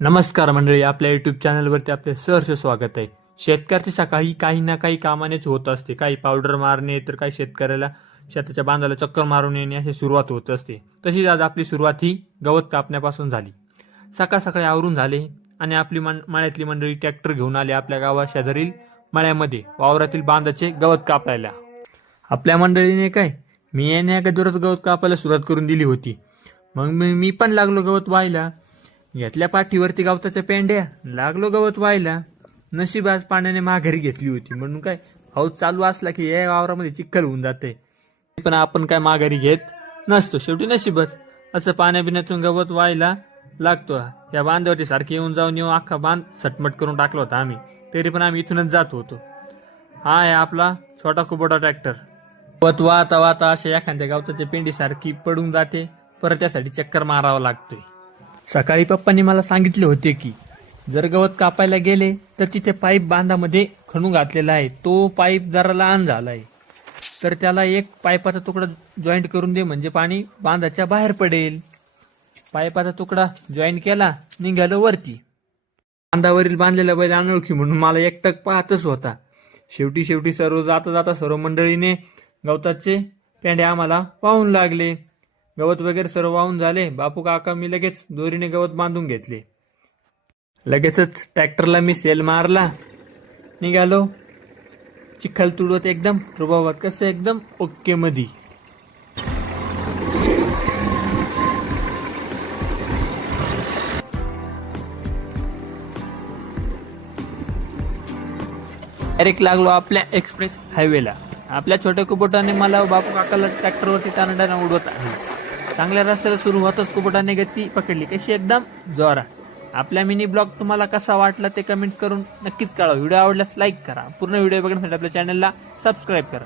नमस्कार मंडळी, आपल्या युट्यूब चॅनलवरती आपले सहर्ष स्वागत आहे. शेतकऱ्याची सकाळी काही ना काही कामानेच होत असते. काही पावडर मारणे, तर काही शेतकऱ्याला शेताच्या बांधाला चक्कर मारून येणे अशी सुरुवात होत असते. तशीच आज आपली सुरुवात ही गवत कापण्यापासून झाली. सकाळ सकाळी आवरून झाले आणि आपली मळ्यातली मंडळी ट्रॅक्टर घेऊन आले आपल्या गावा शेजारील मळ्यामध्ये वावरातील बांधाचे गवत कापायला. आपल्या मंडळीने काय, मी येण्या अगोदरच गवत कापायला सुरुवात करून दिली होती. मग मी पण लागलो गवत व्हायला. घेतल्या पाठीवरती गवताच्या पेंड्या, लागलो गवत व्हायला. नशीब आज पाण्याने माघारी घेतली होती, म्हणून काय पाऊस चालू असला की या वावरामध्ये चिखल होऊन जाते. पण आपण काय माघारी घेत नसतो, शेवटी नशीबच असं पाण्याबिण्यातून गवत व्हायला लागतो. या बांधावरती सारखे येऊन जाऊन येऊ अख्खा बांध सटमट करून टाकला होता आम्ही, तरी पण आम्ही इथूनच जात होतो. हा आहे आपला छोटा कुबोटा ट्रॅक्टर. गवत वाहता वाहता अशा एखाद्या गवताच्या पेंडी सारखी पडून जाते, परत त्यासाठी चक्कर मारावा लागतोय. सकाळी पप्पांनी मला सांगितले होते की जर गवत कापायला गेले तर तिथे पाईप बांधामध्ये खणून घातलेला आहे, तो पाईप जरा लहान झालाय, तर त्याला एक पाईपाचा तुकडा जॉईंट करून दे, म्हणजे पाणी बांधाच्या बाहेर पडेल. पाईपाचा तुकडा जॉईंट केला, निघालं वरती. बांधावरील बांधलेला बैल अनोळखी म्हणून मला एकटक पाहतच होता. शेवटी सर्व जाता जाता सर्व मंडळीने गवताचे पेंडे आम्हाला वाहून लागले. गवत वगैरे सर्व वाहून झाले. बापू काका मी लगेच दोरीने गवत बांधून घेतले. लगेचच ट्रॅक्टरला मी सेल मारला, निघालो. चिखल तुडवत एकदम रुबाबात, कसं एकदम ओके मधी. डायरेक्ट लागलो आपल्या एक्सप्रेस हायवेला. आपल्या छोट्या कुबोटाने मला बापू काकाला ट्रॅक्टरवरती तानाडाना उडवत आहे. चांगल्या रस्त्याला सुरू होतच कुबोटाने गती पकडली, कशी एकदम जोरात. आपला मिनी ब्लॉग तुम्हाला कसा वाटला ते कमेंट्स करून नक्कीच कळवा. व्हिडिओ आवडल्यास लाईक करा. पूर्ण व्हिडिओ बघण्यासाठी आपल्या चॅनलला सबस्क्राईब करा.